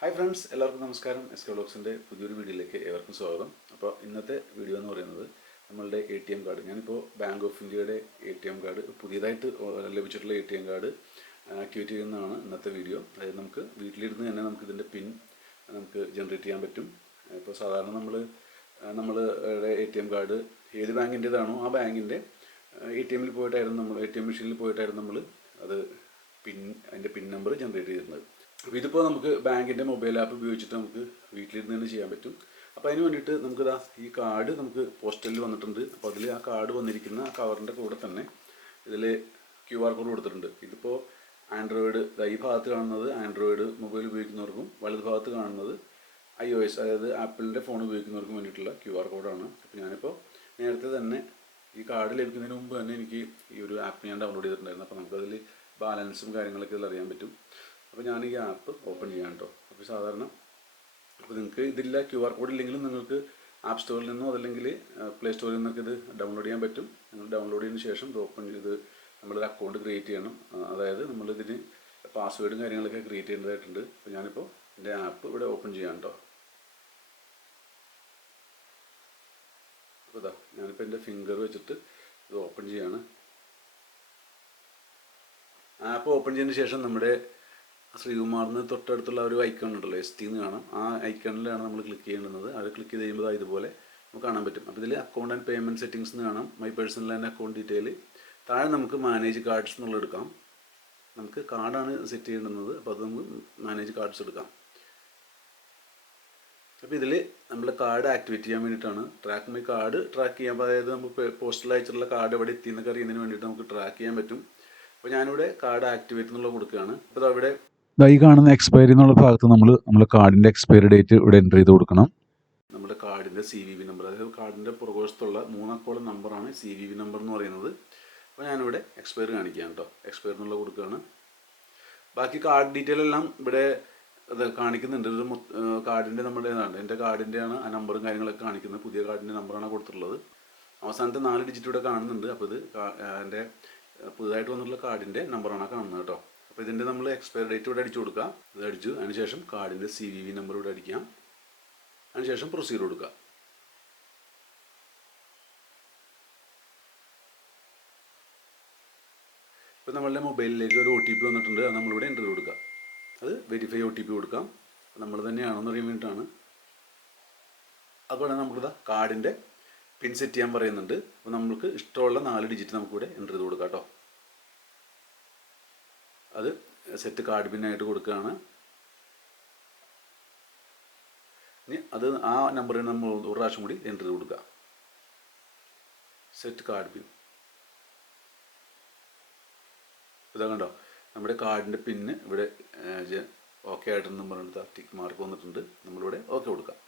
Hi friends എല്ലാവർക്കും നമസ്കാരം. S K ബ്ലോഗ്സിന്റെ പുതിയൊരു വീഡിയോയിലേക്ക് ഏവർക്കും സ്വാഗതം. അപ്പോൾ ഇന്നത്തെ വീഡിയോ എന്ന് പറയുന്നത് നമ്മളുടെ എ ടി എം കാർഡ് ഞാനിപ്പോൾ ബാങ്ക് ഓഫ് ഇന്ത്യയുടെ എ ടി എം കാർഡ് പുതിയതായിട്ട് ലഭിച്ചിട്ടുള്ള A T M card activate ചെയ്യുന്നതാണ് ഇന്നത്തെ വീഡിയോ. അതായത് നമുക്ക് വീട്ടിലിരുന്ന് തന്നെ നമുക്ക് ഇതിന്റെ പിൻ നമുക്ക് ജനറേറ്റ് ചെയ്യാൻ പറ്റും. ഇപ്പോൾ സാധാരണ നമ്മൾ നമ്മളുടെ എ ടി എം കാർഡ് ഏത് ബാങ്കിന്റേതാണോ ആ ബാങ്കിന്റെ എ ടി എമ്മിൽ പോയിട്ടായിരുന്നു നമ്മൾ എ ടി എം മെഷീനിൽ പോയിട്ടായിരുന്നു നമ്മൾ അത് പിൻ അതിന്റെ പിൻ നമ്പർ ജനറേറ്റ് ചെയ്തിരുന്നത്. അപ്പോൾ ഇതിപ്പോൾ നമുക്ക് ബാങ്കിന്റെ മൊബൈൽ ആപ്പ് ഉപയോഗിച്ചിട്ട് നമുക്ക് വീട്ടിലിരുന്ന് തന്നെ ചെയ്യാൻ പറ്റും. അപ്പോൾ അതിന് വേണ്ടിയിട്ട് നമുക്ക് ഇതാ ഈ കാർഡ് നമുക്ക് പോസ്റ്റലിൽ വന്നിട്ടുണ്ട്. അപ്പോൾ അതിൽ ആ കാർഡ് വന്നിരിക്കുന്ന ആ കവറിന്റെ കൂടെ തന്നെ ഇതിൽ ക്യു ആർ കോഡ് കൊടുത്തിട്ടുണ്ട്. ഇതിപ്പോൾ ആൻഡ്രോയിഡ് ഈ ഭാഗത്ത് കാണുന്നത് ആൻഡ്രോയിഡ് മൊബൈൽ ഉപയോഗിക്കുന്നവർക്കും വലത് ഭാഗത്ത് കാണുന്നത് ഐ ഒ എസ് അതായത് ആപ്പിളിന്റെ ഫോൺ ഉപയോഗിക്കുന്നവർക്കും വേണ്ടിയിട്ടുള്ള ക്യു ആർ കോഡാണ്. അപ്പോൾ ഞാനിപ്പോൾ നേരത്തെ തന്നെ ഈ കാർഡ് ലഭിക്കുന്നതിന് മുമ്പ് തന്നെ എനിക്ക് ഈ ഒരു ആപ്പ് ഞാൻ ഡൗൺലോഡ് ചെയ്തിട്ടുണ്ടായിരുന്നു. അപ്പോൾ നമുക്കതിൽ ബാലൻസും കാര്യങ്ങളൊക്കെ ഇതിൽ അറിയാൻ പറ്റും. അപ്പോൾ ഞാൻ ഈ ആപ്പ് ഓപ്പൺ ചെയ്യാം കേട്ടോ അപ്പോൾ സാധാരണ അപ്പോൾ നിങ്ങൾക്ക് ഇതില്ല ക്യു ആർ കോഡ് ഇല്ലെങ്കിലും നിങ്ങൾക്ക് ആപ്പ് സ്റ്റോറിൽ നിന്നോ അതല്ലെങ്കിൽ പ്ലേ സ്റ്റോറിൽ നിന്നൊക്കെ ഇത് ഡൗൺലോഡ് ചെയ്യാൻ പറ്റും. നിങ്ങൾ ഡൗൺലോഡ് ചെയ്തതിന് ശേഷം ഇത് ഓപ്പൺ ചെയ്ത് നമ്മളൊരു അക്കൗണ്ട് ക്രിയേറ്റ് ചെയ്യണം. അതായത് നമ്മളിതിന് പാസ്വേഡും കാര്യങ്ങളൊക്കെ ക്രിയേറ്റ് ചെയ്യേണ്ടതായിട്ടുണ്ട്. അപ്പോൾ ഞാനിപ്പോൾ എന്റെ ആപ്പ് ഇവിടെ ഓപ്പൺ ചെയ്യാം കേട്ടോ അപ്പോൾ ഞാനിപ്പോൾ എന്റെ ഫിംഗർ വെച്ചിട്ട് ഇത് ഓപ്പൺ ചെയ്യാണ്. ആപ്പ് ഓപ്പൺ ചെയ്തതിന് ശേഷം നമ്മുടെ ശ്രീകുമാറിന് തൊട്ടടുത്തുള്ള ഒരു ഐക്കൺ ഉണ്ടല്ലോ എസ് ടി എന്ന് കാണാം. ആ ഐക്കണിലാണ് നമ്മൾ ക്ലിക്ക് ചെയ്യേണ്ടുന്നത് അത് ക്ലിക്ക് ചെയ്ത് കഴിയുമ്പോൾ ഇതുപോലെ നമുക്ക് കാണാൻ പറ്റും. അപ്പോൾ ഇതിൽ അക്കൗണ്ട് ആൻഡ് പേയ്മെന്റ് സെറ്റിംഗ്സ് എന്ന് കാണാം. My personal and account detail താഴെ നമുക്ക് മാനേജ് കാർഡ്സ് എന്നുള്ളത് എടുക്കാം. നമുക്ക് കാർഡാണ് സെറ്റ് ചെയ്യേണ്ടുന്നത്. അപ്പോൾ അത് നമുക്ക് മാനേജ് കാർഡ്സ് എടുക്കാം. അപ്പോൾ ഇതിൽ നമ്മൾ കാർഡ് ആക്ടിവേറ്റ് ചെയ്യാൻ വേണ്ടിയിട്ടാണ് ട്രാക്ക് മൈ കാർഡ് ട്രാക്ക് ചെയ്യാൻ അതായത് നമുക്ക് പോസ്റ്റൽ അയച്ചിട്ടുള്ള കാർഡ് എവിടെ എത്തി എന്നൊക്കെ അറിയുന്നതിന് വേണ്ടിയിട്ട് നമുക്ക് ട്രാക്ക് ചെയ്യാൻ പറ്റും. അപ്പോൾ ഞാനിവിടെ കാർഡ് ആക്ടിവേറ്റ് എന്നുള്ളത് കൊടുക്കുകയാണ്. അപ്പോൾ ദാ ഇവിടെ ഈ കാണുന്ന എക്സ്പയറി എന്നുള്ള ഭാഗത്ത് നമ്മൾ നമ്മുടെ കാർഡിന്റെ എക്സ്പയറി ഡേറ്റ് ഇവിടെ എന്റർ ചെയ്ത് കൊടുക്കണം. നമ്മുടെ കാർഡിന്റെ സി വി വി നമ്പർ അതായത് കാർഡിന്റെ പുറകുവശത്തുള്ള മൂന്നക്കോളം നമ്പറാണ് സി വി വി നമ്പർ എന്ന് പറയുന്നത്. അപ്പോൾ ഞാനിവിടെ എക്സ്പയർ കാണിക്കാം കേട്ടോ എക്സ്പയർ എന്നുള്ള കൊടുക്കുകയാണ്. ബാക്കി കാർഡ് ഡീറ്റെയിൽ എല്ലാം ഇവിടെ അത് കാണിക്കുന്നുണ്ട്. ഇത് കാർഡിന്റെ നമ്മുടെ ഏതാണ് എന്റെ കാർഡിന്റെയാണ് ആ നമ്പറും കാര്യങ്ങളൊക്കെ കാണിക്കുന്നത്. പുതിയ കാർഡിന്റെ നമ്പറാണ് കൊടുത്തിട്ടുള്ളത്. അവസാനത്തെ നാല് ഡിജിറ്റ് ഇവിടെ കാണുന്നുണ്ട്. അപ്പോൾ ഇത് എന്റെ പുതുതായിട്ട് വന്നിട്ടുള്ള കാർഡിന്റെ നമ്പറാണ് കാണുന്നത് കേട്ടോ അപ്പോൾ ഇതിന്റെ നമ്മൾ എക്സ്പയർ ഡേറ്റ് ഇവിടെ അടിച്ചു കൊടുക്കുക. ഇത് അടിച്ചു. അതിനുശേഷം കാർഡിന്റെ സി വി വി നമ്പർ ഇവിടെ അടിക്കാം അതിനുശേഷം പ്രൊസീഡ് കൊടുക്കുക. ഇപ്പോൾ നമ്മളുടെ മൊബൈലിലേക്ക് ഒരു ഒ ടി പി വന്നിട്ടുണ്ട്. അത് നമ്മളിവിടെ എന്റർ കൊടുക്കുക. അത് വെരിഫൈ ഒ ടി പി കൊടുക്കാം. നമ്മൾ തന്നെയാണെന്ന് അറിയാൻ വേണ്ടിയിട്ടാണ്. അതുപോലെ നമുക്കിതാ കാർഡിന്റെ പിൻ സെറ്റ് ചെയ്യാൻ പറയുന്നുണ്ട്. അപ്പോൾ നമുക്ക് ഇഷ്ടമുള്ള നാല് ഡിജിറ്റ് നമുക്കിവിടെ എന്റർ ചെയ്ത് കൊടുക്കാം കേട്ടോ. അത് സെറ്റ് കാർഡ് പിന്നായിട്ട് കൊടുക്കുകയാണ്. ഇനി അത് ആ നമ്പറിന് നമ്മൾ ഒരു പ്രാവശ്യം കൂടി ചെയ്ത് കൊടുക്കുക. സെറ്റ് കാർഡ് പിൻ ഇതാ കണ്ടോ? നമ്മുടെ കാർഡിന്റെ പിന്ന് ഇവിടെ ഓക്കെ ആയിട്ട് പറഞ്ഞിട്ട് ടിക്ക് മാർക്ക് വന്നിട്ടുണ്ട്. നമ്മളിവിടെ ഓക്കെ കൊടുക്കാം.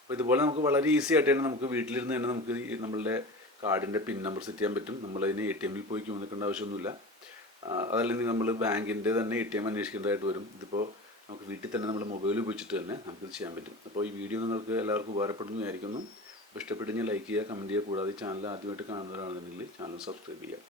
അപ്പോൾ ഇതുപോലെ നമുക്ക് വളരെ ഈസി ആയിട്ട് തന്നെ നമുക്ക് വീട്ടിലിരുന്ന് തന്നെ നമുക്ക് നമ്മളുടെ കാർഡിന്റെ പിൻ നമ്പർ സെറ്റ് ചെയ്യാൻ പറ്റും. നമ്മളതിന് എ ടി എമ്മിൽ പോയി ക്യൂ നിൽക്കേണ്ട ആവശ്യമൊന്നുമില്ല. അതല്ലെങ്കിൽ നമ്മൾ ബാങ്കിന്റെ തന്നെ എ ടി എം അന്വേഷിക്കേണ്ടതായിട്ട് വരും. ഇതിപ്പോൾ നമുക്ക് വീട്ടിൽ തന്നെ നമ്മൾ മൊബൈൽ ഉപയോഗിച്ചിട്ട് തന്നെ നമുക്കിത് ചെയ്യാൻ പറ്റും. അപ്പോൾ ഈ വീഡിയോ നിങ്ങൾക്ക് എല്ലാവർക്കും ഉപകാരപ്പെടുന്നു വിചാരിക്കുന്നു. അപ്പോൾ ഇഷ്ടപ്പെട്ടെങ്കിൽ ലൈക്ക് ചെയ്യുക കമന്റ് ചെയ്യുക കൂടാതെ ചാനൽ ആദ്യമായിട്ട് കാണുന്നവരാണെന്നുണ്ടെങ്കിൽ ചാനൽ സബ്സ്ക്രൈബ് ചെയ്യുക.